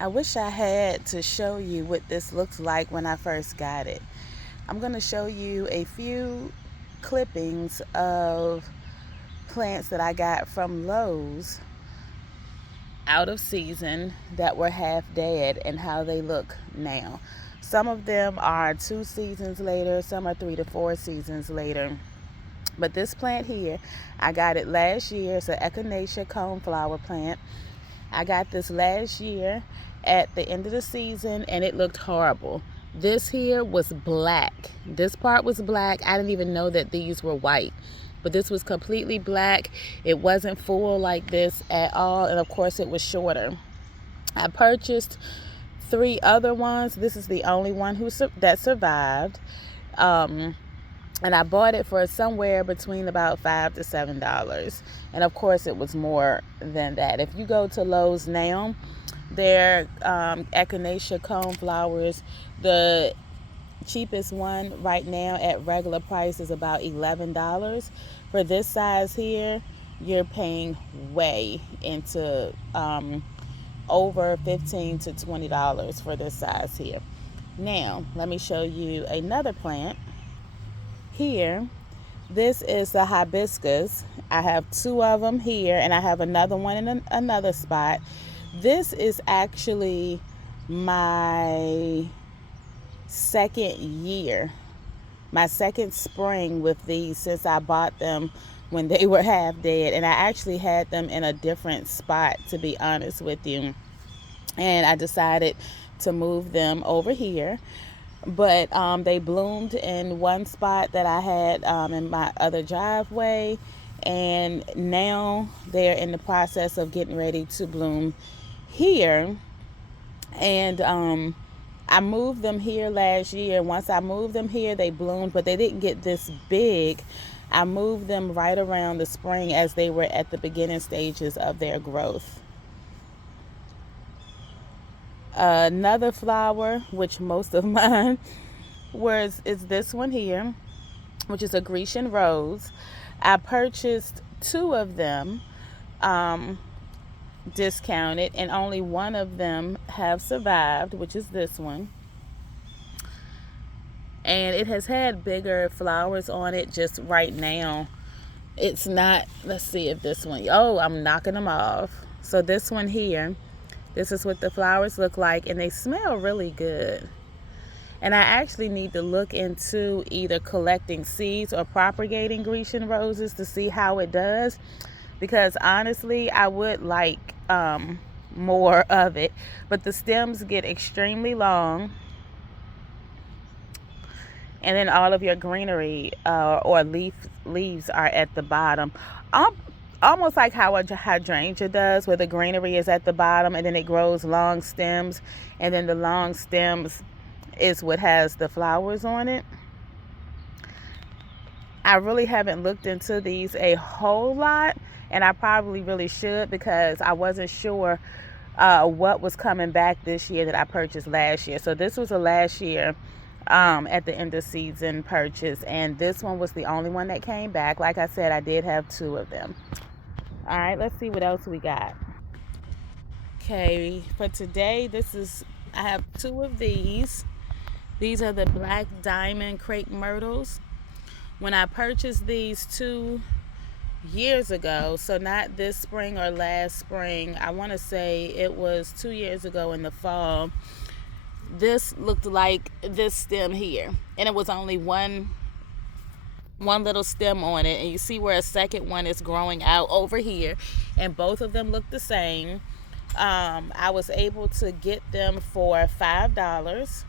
I wish I had to show you what this looks like when I first got it. I'm going to show you a few clippings of plants that I got from Lowe's out of season that were half dead and how they look now. Some of them are 2 seasons later, some are 3 to 4 seasons later. But this plant here, I got it last year. It's an echinacea coneflower plant. I got this last year at the end of the season and it looked horrible. This here was black. This part was black. I didn't even know that these were white. But this was completely black. It wasn't full like this at all. And of course it was shorter. I purchased 3 other ones. This is the only one that survived. And I bought it for somewhere between about $5 to $7. And of course it was more than that. If you go to Lowe's now, their echinacea coneflowers, the cheapest one right now at regular price is about $11. For this size here, you're paying way into over $15 to $20 for this size here. Now, let me show you another plant. Here, this is the hibiscus. I have 2 of them here, and I have another one in another spot. This is actually my second year, my second spring with these since I bought them when they were half dead. And I actually had them in a different spot, to be honest with you. And I decided to move them over here. But they bloomed in one spot that I had in my other driveway, and now they're in the process of getting ready to bloom here. And I moved them here last year. Once I moved them here, they bloomed, but they didn't get this big. I moved them right around the spring as they were at the beginning stages of their growth. Another flower, which most of mine is this one here, which is a Grecian rose. I purchased 2 of them discounted, and only one of them have survived, which is this one. And it has had bigger flowers on it. Just right now it's not. Let's see if this one, oh, I'm knocking them off. So this one here, this is what the flowers look like, and they smell really good. And I actually need to look into either collecting seeds or propagating Grecian roses to see how it does, because honestly I would like more of it. But the stems get extremely long, and then all of your greenery or leaves are at the bottom. Almost like how a hydrangea does, where the greenery is at the bottom and then it grows long stems, and then the long stems is what has the flowers on it. I really haven't looked into these a whole lot, and I probably really should, because I wasn't sure what was coming back this year that I purchased last year. So this was a last year at the end of season purchase, and this one was the only one that came back. Like I said, I did have 2 of them. All right, let's see what else we got. Okay, for today, I have 2 of these. These are the black diamond crepe myrtles. When I purchased these 2 years ago, so not this spring or last spring, I want to say it was 2 years ago in the fall, this looked like this stem here, and it was only one little stem on it, and you see where a second one is growing out over here, and both of them look the same. I was able to get them for $5,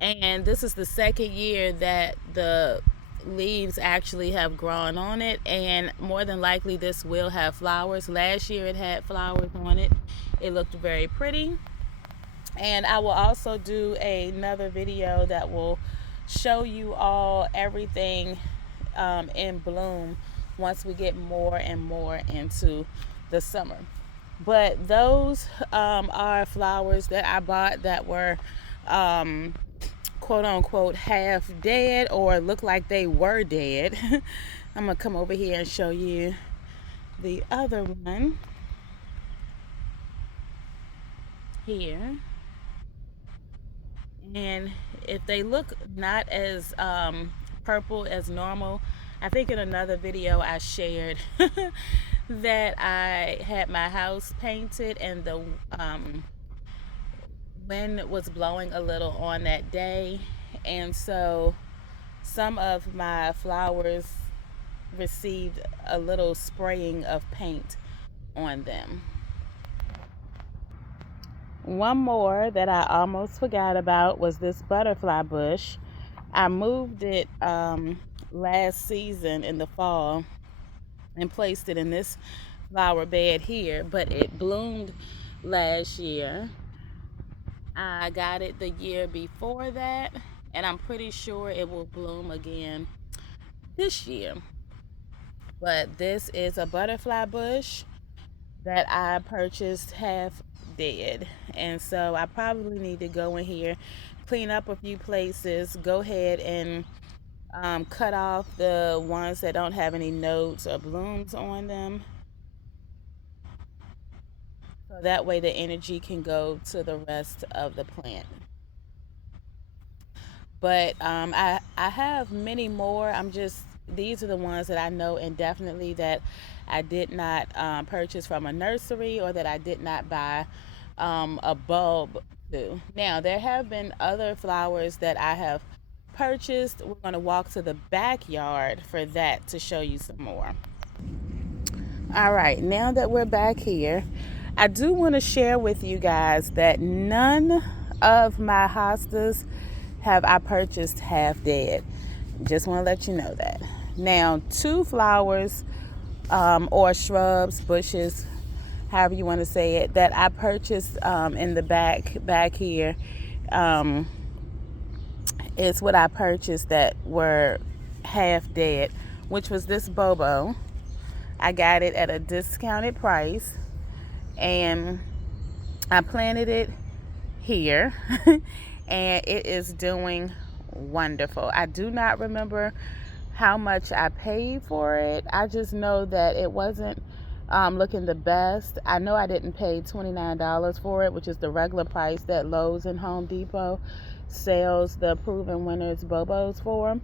and this is the second year that the leaves actually have grown on it, and more than likely this will have flowers. Last year it had flowers on it. It looked very pretty, and I will also do another video that will show you all everything in bloom once we get more and more into the summer. But those are flowers that I bought that were quote unquote half dead, or look like they were dead. I'm gonna come over here and show you the other one. here. And if they look not as purple as normal, I think in another video I shared that I had my house painted and the wind was blowing a little on that day, and so some of my flowers received a little spraying of paint on them. One more that I almost forgot about was this butterfly bush. I moved it last season in the fall and placed it in this flower bed here, but it bloomed last year. I got it the year before that, and I'm pretty sure it will bloom again this year. But this is a butterfly bush that I purchased half dead. And so I probably need to go in here, clean up a few places, go ahead and cut off the ones that don't have any nodes or blooms on them. So that way the energy can go to the rest of the plant. But I have many more. These are the ones that I know indefinitely that I did not purchase from a nursery or that I did not buy a bulb to. Now, there have been other flowers that I have purchased. We're going to walk to the backyard for that to show you some more. All right, now that we're back here, I do want to share with you guys that none of my hostas have I purchased half dead. Just want to let you know that. Now, two flowers or shrubs, bushes, however you want to say it, that I purchased in the back here is what I purchased that were half dead, which was this Bobo. I got it at a discounted price, and I planted it here and it is doing wonderful. I do not remember how much I paid for it. I just know that it wasn't looking the best. I know I didn't pay $29 for it, which is the regular price that Lowe's and Home Depot sells the proven winners Bobos for.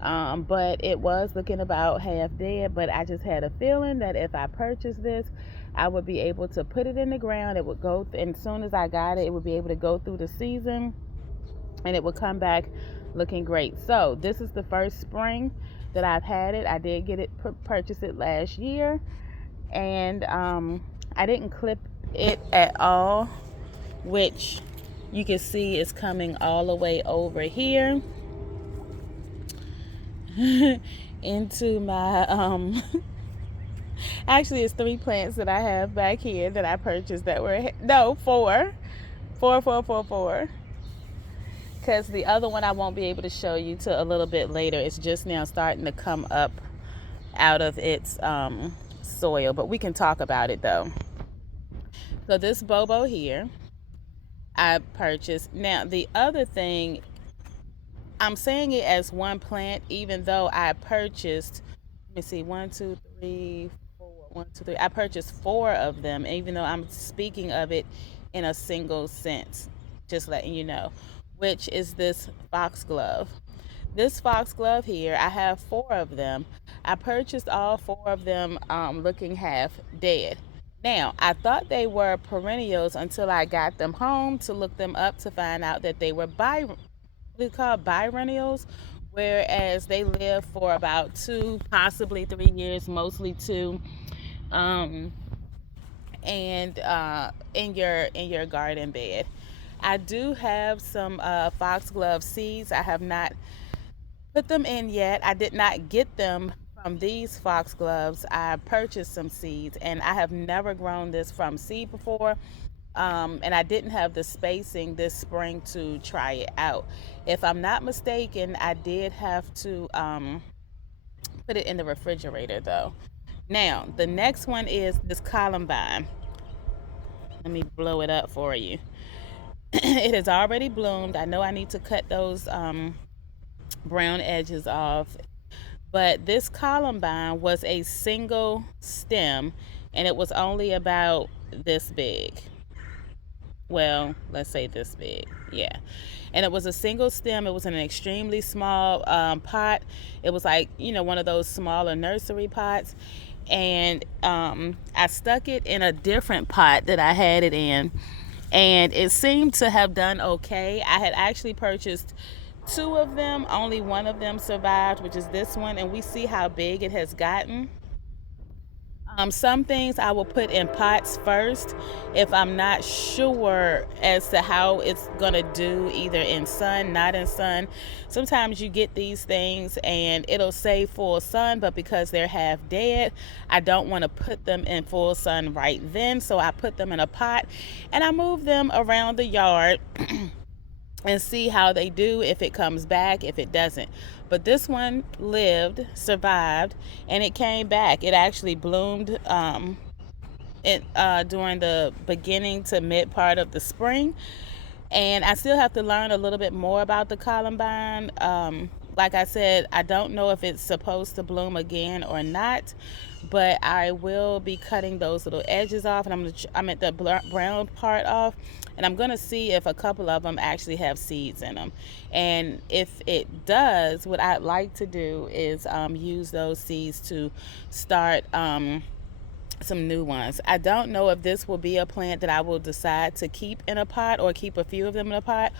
But it was looking about half dead, but I just had a feeling that if I purchased this, I would be able to put it in the ground. It would go, and as soon as I got it, it would be able to go through the season and it would come back looking great. So this is the first spring that I've had it. I did get it, purchase it last year, and I didn't clip it at all, which you can see is coming all the way over here into my actually it's 3 plants that I have back here that I purchased that were no 4 because the other one I won't be able to show you till a little bit later. It's just now starting to come up out of its soil, but we can talk about it though. So this Bobo here I purchased. Now the other thing, I'm saying it as one plant, even though I purchased, let me see, 1, 2, 3, 4. I purchased 4 of them, even though I'm speaking of it in a single sense, just letting you know, which is this foxglove. This foxglove here, I have 4 of them. I purchased all 4 of them looking half dead. Now, I thought they were perennials until I got them home to look them up to find out that they were biennials, whereas they live for about 2, possibly 3 years, mostly 2. And in your garden bed. I do have some foxglove seeds. I have not put them in yet. I did not get them from these foxgloves. I purchased some seeds, and I have never grown this from seed before. And I didn't have the spacing this spring to try it out. If I'm not mistaken, I did have to put it in the refrigerator though. Now, the next one is this columbine. Let me blow it up for you. It has already bloomed. I know I need to cut those brown edges off, but this columbine was a single stem and it was only about this big. well, let's say this big. Yeah. And it was a single stem. It was in an extremely small pot. It was like, one of those smaller nursery pots. And I stuck it in a different pot that I had it in. And it seemed to have done okay. I had actually purchased two of them. Only one of them survived, which is this one. And we see how big it has gotten. Some things I will put in pots first if I'm not sure as to how it's gonna do, either in sun, not in sun. Sometimes you get these things and it'll say full sun, but because they're half dead, I don't want to put them in full sun right then. So I put them in a pot and I move them around the yard and see how they do, if it comes back, if it doesn't. But this one lived, survived, and it came back. It actually bloomed during the beginning to mid part of the spring. And I still have to learn a little bit more about the columbine. Like I said, I don't know if it's supposed to bloom again or not, but I will be cutting those little edges off, and I'm at the brown part off, and I'm gonna see if a couple of them actually have seeds in them. And if it does, what I'd like to do is use those seeds to start some new ones. I don't know if this will be a plant that I will decide to keep in a pot or keep a few of them in a pot,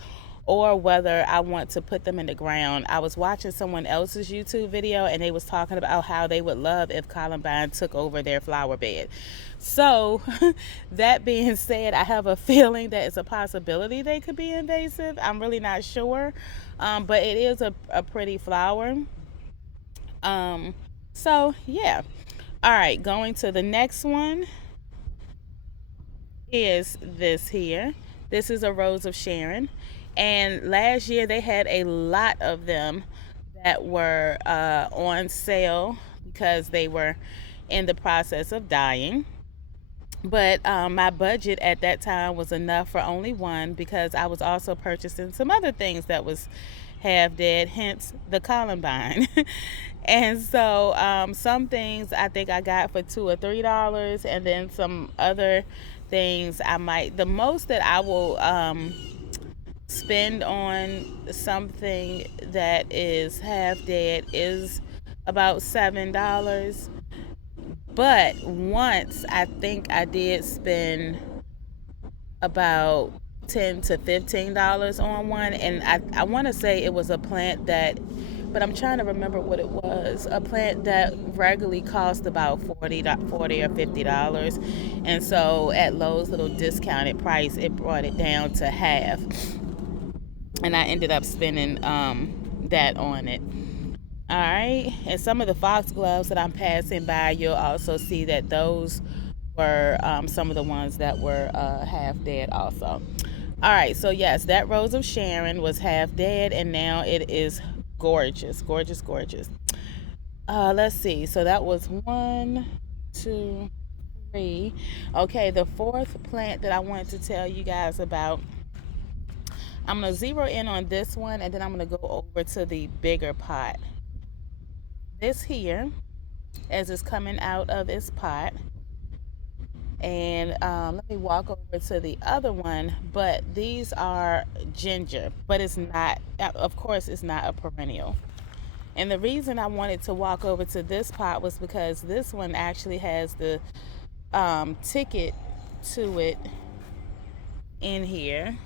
or whether I want to put them in the ground. I was watching someone else's YouTube video and they was talking about how they would love if columbine took over their flower bed. So that being said, I have a feeling that it's a possibility they could be invasive. I'm really not sure, but it is a pretty flower. So yeah. All right, going to the next one is this here. This is a Rose of Sharon. And last year they had a lot of them that were on sale because they were in the process of dying. But my budget at that time was enough for only one, because I was also purchasing some other things that was half dead, hence the columbine. And so some things I think I got for $2 or $3, and then some other things the most that I will spend on something that is half dead is about $7. But once I think I did spend about $10 to $15 on one, and I want to say it was a plant that, but I'm trying to remember what it was. A plant that regularly cost about $40 or $50, and so at Lowe's little discounted price, it brought it down to half, and I ended up spending that on it. All right, and some of the foxgloves that I'm passing by, you'll also see that those were some of the ones that were half dead also. All right, so yes, that Rose of Sharon was half dead, and now it is gorgeous, gorgeous, gorgeous. Let's see, so that was 1, 2, 3. Okay, the fourth plant that I wanted to tell you guys about, I'm going to zero in on this one, and then I'm going to go over to the bigger pot. This here, as it's coming out of its pot, and let me walk over to the other one, but these are ginger, but it's not, of course it's not a perennial. And the reason I wanted to walk over to this pot was because this one actually has the ticket to it in here.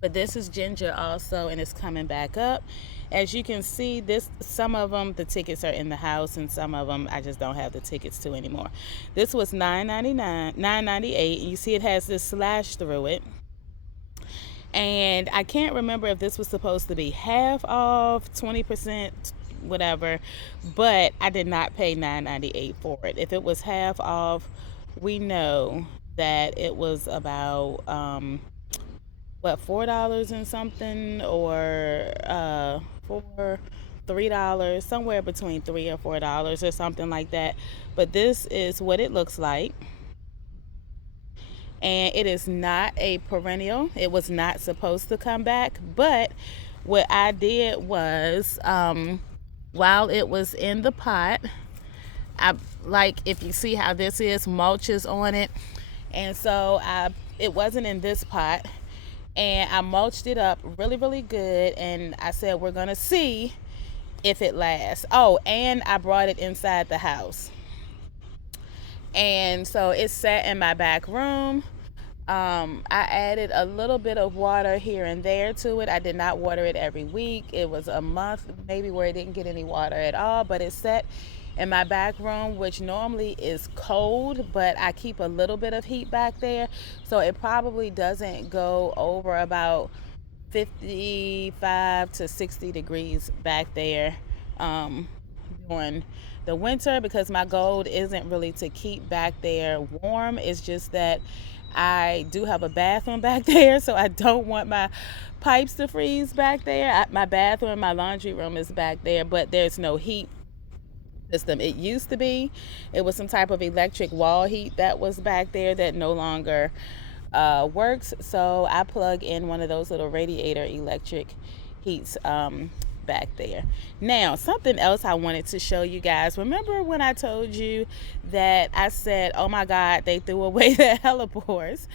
But this is ginger also, and it's coming back up. As you can see, some of them, the tickets are in the house, and some of them I just don't have the tickets to anymore. This was $9.99, $9.98, and you see it has this slash through it. And I can't remember if this was supposed to be half off, 20%, whatever, but I did not pay $9.98 for it. If it was half off, we know that it was about $4 and something, or $3, somewhere between $3 or $4 or something like that. But this is what it looks like, and it is not a perennial. It was not supposed to come back, but what I did was while it was in the pot, if you see how this is, mulches on it, And so it wasn't in this pot, and I mulched it up really, really good. And I said, we're gonna see if it lasts. Oh, and I brought it inside the house. And so it sat in my back room. I added a little bit of water here and there to it. I did not water it every week. It was a month maybe where it didn't get any water at all, but it sat in my back room, which normally is cold, but I keep a little bit of heat back there. So it probably doesn't go over about 55 to 60 degrees back there during the winter, because my goal isn't really to keep back there warm. It's just that I do have a bathroom back there, so I don't want my pipes to freeze back there. My bathroom, my laundry room is back there, but there's no heat system. It used to be. It was some type of electric wall heat that was back there that no longer works. So I plug in one of those little radiator electric heats back there. Now, something else I wanted to show you guys. Remember when I told you that I said, oh my God, they threw away the hellebores?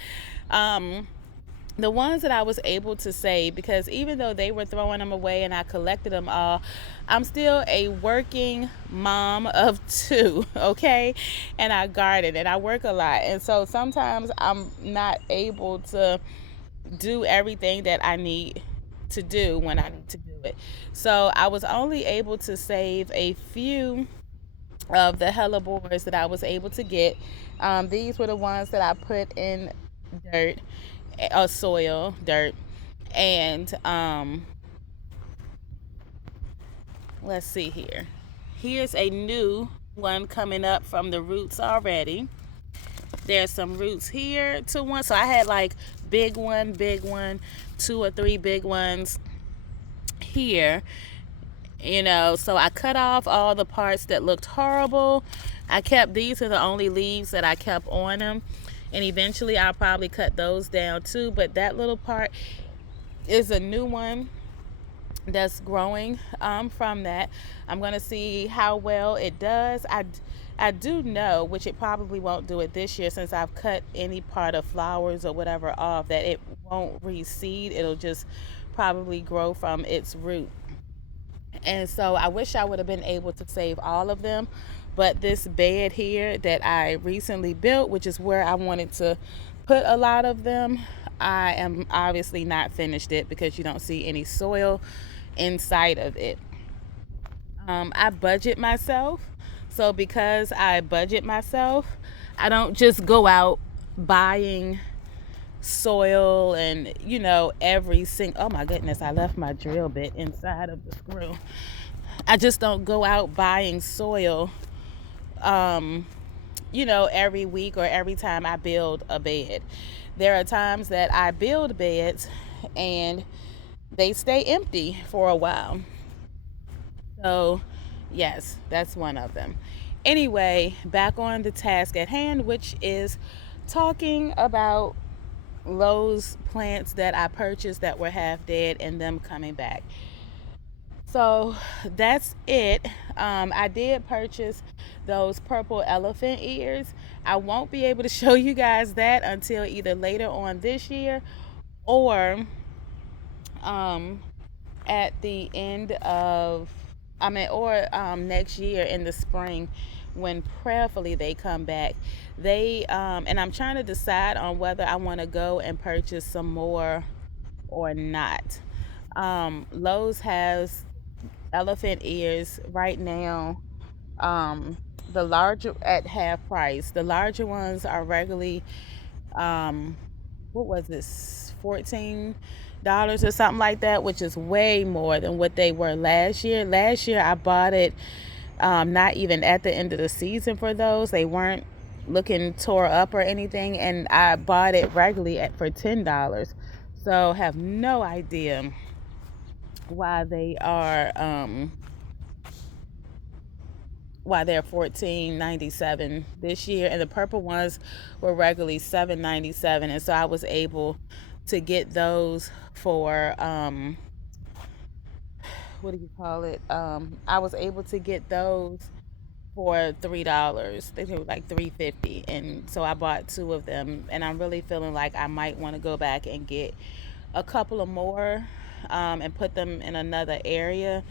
The ones that I was able to save, because even though they were throwing them away and I collected them all, I'm still a working mom of two, okay? And I garden and I work a lot. And so sometimes I'm not able to do everything that I need to do when I need to do it. So I was only able to save a few of the hellebores that I was able to get. These were the ones that I put in dirt, soil, dirt, and let's see here. Here's a new one coming up from the roots already. There's some roots here to one. So I had like big one, two or three big ones here, so I cut off all the parts that looked horrible. I kept, these are the only leaves that I kept on them, and eventually I'll probably cut those down too. But that little part is a new one that's growing from that. I'm going to see how well it does. I do know, which it probably won't do it this year since I've cut any part of flowers or whatever off, that it won't reseed. It'll just probably grow from its root. And so I wish I would have been able to save all of them. But this bed here that I recently built, which is where I wanted to put a lot of them, I am obviously not finished it because you don't see any soil inside of it. I budget myself. So because I budget myself, I don't just go out buying soil and every single, oh my goodness, I left my drill bit inside of the screw. I just don't go out buying soil every week or every time I build a bed. There are times that I build beds and they stay empty for a while. So yes, that's one of them. Anyway, back on the task at hand, which is talking about those plants that I purchased that were half dead and them coming back. So that's it. I did purchase those purple elephant ears. I won't be able to show you guys that until either later on this year or um, at the end of, next year in the spring when prayerfully they come back. And I'm trying to decide on whether I want to go and purchase some more or not. Lowe's has elephant ears right now. The larger at half price. The larger ones are regularly, what was this, $14 or something like that, which is way more than what they were last year. Last year I bought it not even at the end of the season for those. They weren't looking tore up or anything, and I bought it regularly for $10. So have no idea why they're $14.97 this year, and the purple ones were regularly $7.97, and so I was able to get those for what do you call it? I was able to get those for $3. They were like $3.50, and so I bought two of them. And I'm really feeling like I might want to go back and get a couple of more, and put them in another area.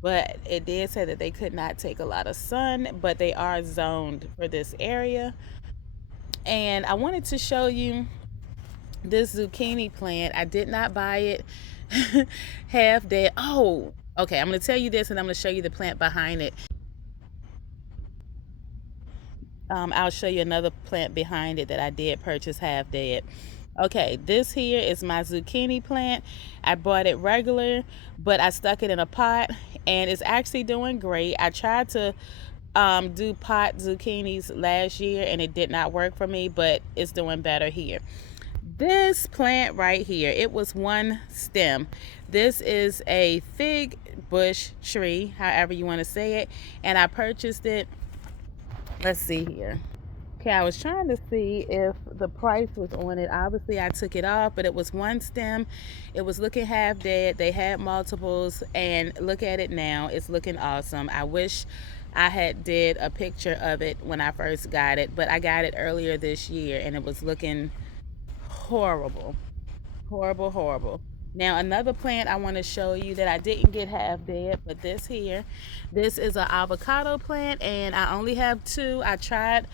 But it did say that they could not take a lot of sun, but they are zoned for this area. And I wanted to show you this zucchini plant. I did not buy it half dead. Oh, okay. I'm going to tell you this, and I'm going to show you the plant behind it. I'll show you another plant behind it that I did purchase half dead. Okay, this here is my zucchini plant. I bought it regular, but I stuck it in a pot, and it's actually doing great. I tried to do pot zucchinis last year, and it did not work for me, but it's doing better here. This plant right here, it was one stem. This is a fig bush tree, however you want to say it, and I purchased it. Let's see here. Okay, I was trying to see if the price was on it. Obviously, I took it off, but it was one stem. It was looking half dead. They had multiples, and look at it now. It's looking awesome. I wish I had did a picture of it when I first got it, but I got it earlier this year, and it was looking horrible. Horrible, horrible. Now, another plant I want to show you that I didn't get half dead, but this here, this is an avocado plant, and I only have two. I tried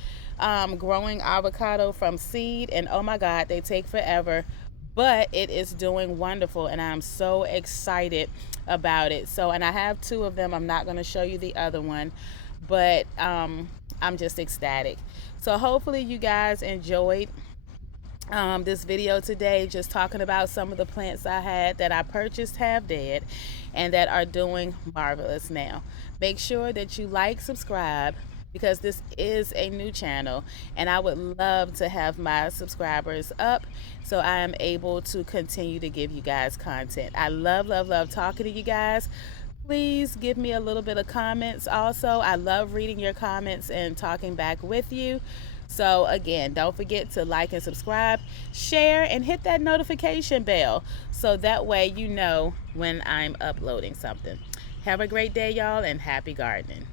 growing avocado from seed, and oh my God, they take forever, but it is doing wonderful, and I'm so excited about it. So, and I have two of them. I'm not going to show you the other one, but I'm just ecstatic. So, hopefully, you guys enjoyed this video today, just talking about some of the plants I had that I purchased half dead and that are doing marvelous now. Make sure that you like, subscribe, because this is a new channel, and I would love to have my subscribers up so I am able to continue to give you guys content. I love talking to you guys. Please give me a little bit of comments also. I love reading your comments and talking back with you. So again, don't forget to like and subscribe, share, and hit that notification bell so that way you know when I'm uploading something. Have a great day, y'all, and happy gardening.